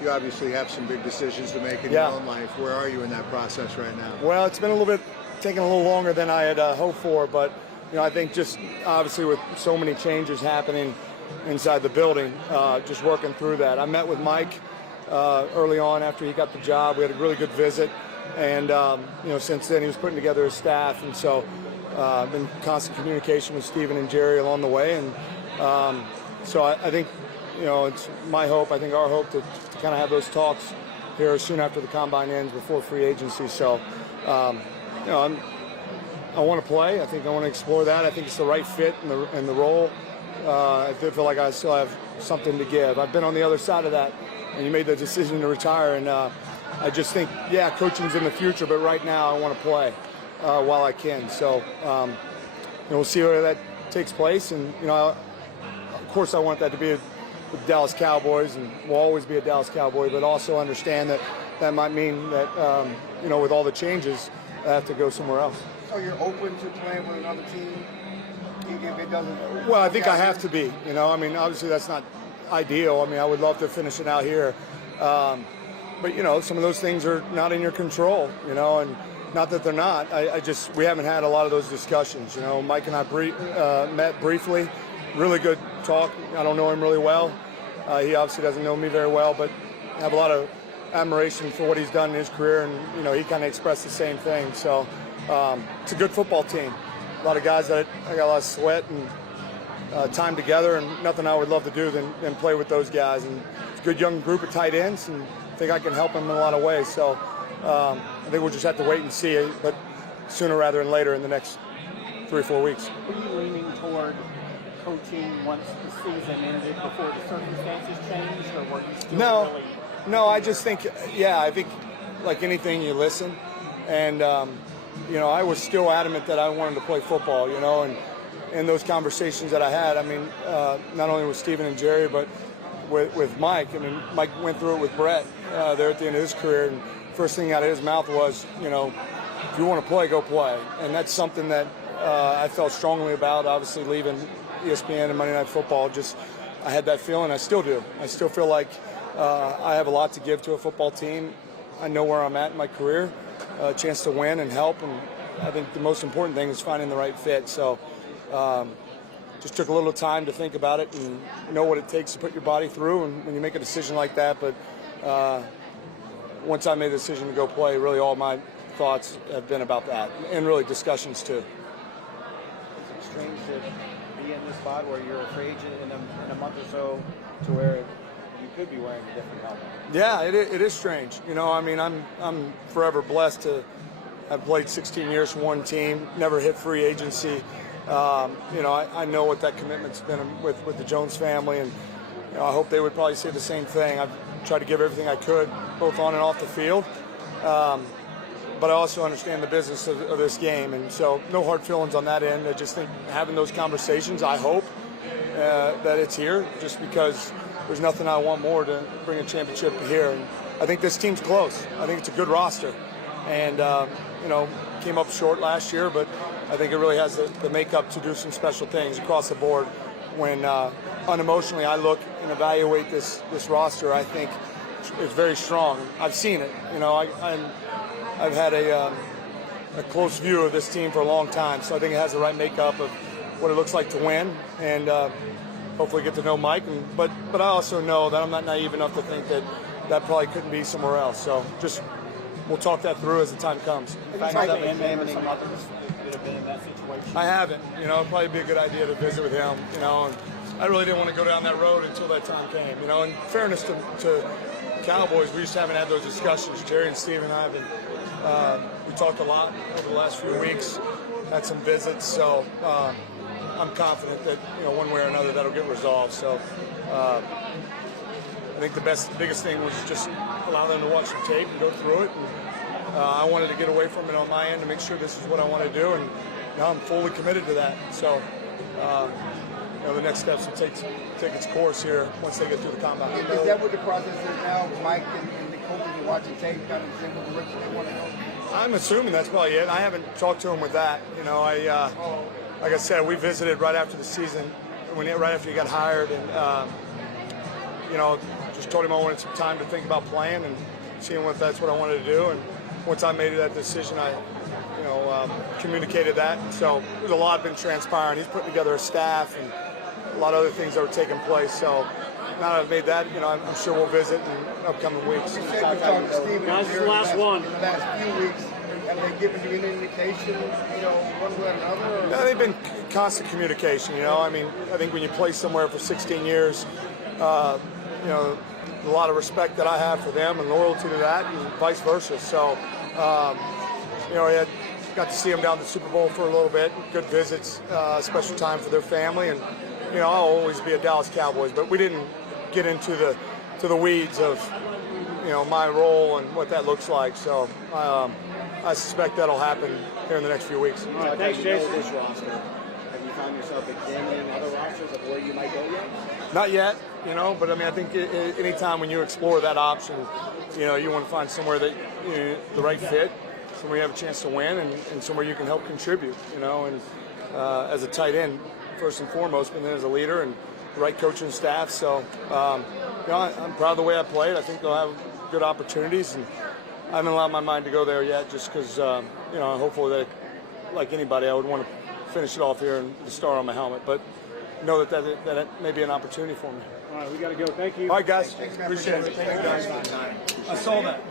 You obviously have some big decisions to make in your own life. Where are you in that process right now? Well, it's been taking a little longer than I had hoped for, but I think just obviously with so many changes happening inside the building, just working through that. I met with Mike early on after he got the job. We had a really good visit, and since then he was putting together his staff, and so I've been in constant communication with Steven and Jerry along the way, and so I think it's my hope, I think our hope to kind of have those talks here soon after the combine ends before free agency. So I want to play. I think I want to explore that. I think it's the right fit in the role. I feel like I still have something to give. I've been on the other side of that, and you made the decision to retire. And I just think, coaching's in the future, but right now I want to play while I can. So we'll see where that takes place. And of course, I want that to be with the Dallas Cowboys, and will always be a Dallas Cowboy. But also understand that might mean that with all the changes, I have to go somewhere else. So you're open to playing with another team? If it doesn't. Well, I think I have to be. Obviously that's not ideal. I would love to finish it out here, but some of those things are not in your control. And not that they're not. We haven't had a lot of those discussions. Mike and I met briefly. Really good talk. I don't know him really well. He obviously doesn't know me very well, but I have a lot of admiration for what he's done in his career, and he kind of expressed the same thing. So it's a good football team. A lot of guys that I got a lot of sweat and time together, and nothing I would love to do than play with those guys. And it's a good young group of tight ends, and I think I can help them in a lot of ways. So I think we'll just have to wait and see it, but sooner rather than later in the next 3 or 4 weeks. Were you leaning toward coaching once the season ended before the circumstances changed, or were you still really? No, I just think, I think like anything, you listen. And, I was still adamant that I wanted to play football, and in those conversations that I had, not only with Steven and Jerry, but with Mike. Mike went through it with Brett there at the end of his career, and first thing out of his mouth was, if you want to play, go play. And that's something that I felt strongly about, obviously leaving ESPN and Monday Night Football. I had that feeling. I still do. I still feel like I have a lot to give to a football team. I know where I'm at in my career, a chance to win and help, and I think the most important thing is finding the right fit. So just took a little time to think about it and know what it takes to put your body through and when you make a decision like that. But once I made the decision to go play, really all my thoughts have been about that, and really discussions too. Is it strange to be in this spot where you're a free agent in a month or so, to where you could be wearing a different helmet? Yeah, it is strange. I'm forever blessed to have played 16 years for one team, never hit free agency. I know what that commitment's been with the Jones family, and I hope they would probably say the same thing. I've tried to give everything I could, both on and off the field. But I also understand the business of this game, and so no hard feelings on that end. I just think having those conversations, I hope that it's here, just because there's nothing I want more to bring a championship here. And I think this team's close. I think it's a good roster, and came up short last year, but I think it really has the makeup to do some special things across the board. When unemotionally I look and evaluate this roster, I think it's very strong. I've seen it. I've had a close view of this team for a long time, so I think it has the right makeup of what it looks like to win, and hopefully get to know Mike. But I also know that I'm not naive enough to think that probably couldn't be somewhere else. So just we'll talk that through as the time comes. If I know that some others that have been in that situation. I haven't. It'd probably be a good idea to visit with him. And I really didn't want to go down that road until that time came. In fairness to Cowboys, we just haven't had those discussions. Jerry and Steve and I have been. We talked a lot over the last few weeks. Had some visits, so I'm confident that one way or another that'll get resolved. So I think the biggest thing was just allow them to watch the tape and go through it. And, I wanted to get away from it on my end to make sure this is what I want to do, and now I'm fully committed to that. So the next steps will take its course here once they get through the combine. Is that what the process is now? Mike and the coaches are watching tape, kind of saying what the rookies they want to know? I'm assuming that's probably it. I haven't talked to him with that. Like I said, we visited right after the season, right after he got hired, and just told him I wanted some time to think about playing and seeing if that's what I wanted to do. And once I made that decision, I communicated that. And so there's a lot been transpiring. He's putting together a staff and a lot of other things that were taking place. So now that I've made that, I'm sure we'll visit in upcoming weeks. You said you talked to Steven Guys, this is the last one. In the last few weeks, have they given you any indication, one way or another? Or? Yeah, they've been constant communication. I think when you play somewhere for 16 years, a lot of respect that I have for them and loyalty to that, and vice versa. So, I got to see them down to the Super Bowl for a little bit. Good visits, special time for their family, and I'll always be a Dallas Cowboys. But we didn't get into the weeds of my role and what that looks like. So I suspect that'll happen here in the next few weeks. All right, thanks, Jason. This roster, have you found yourself examining other rosters of where you might go yet? Not yet, but I think anytime when you explore that option, you want to find somewhere that the right fit, somewhere you have a chance to win, and somewhere you can help contribute, and as a tight end, first and foremost, but then as a leader and the right coaching staff. So, I'm proud of the way I played. I think they'll have good opportunities, and I haven't allowed my mind to go there yet just because, hopefully that, like anybody, I would want to finish it off here and the star on my helmet. But know that may be an opportunity for me. All right, we got to go. Thank you. All right, guys. Appreciate it. Thank you, guys. I saw that.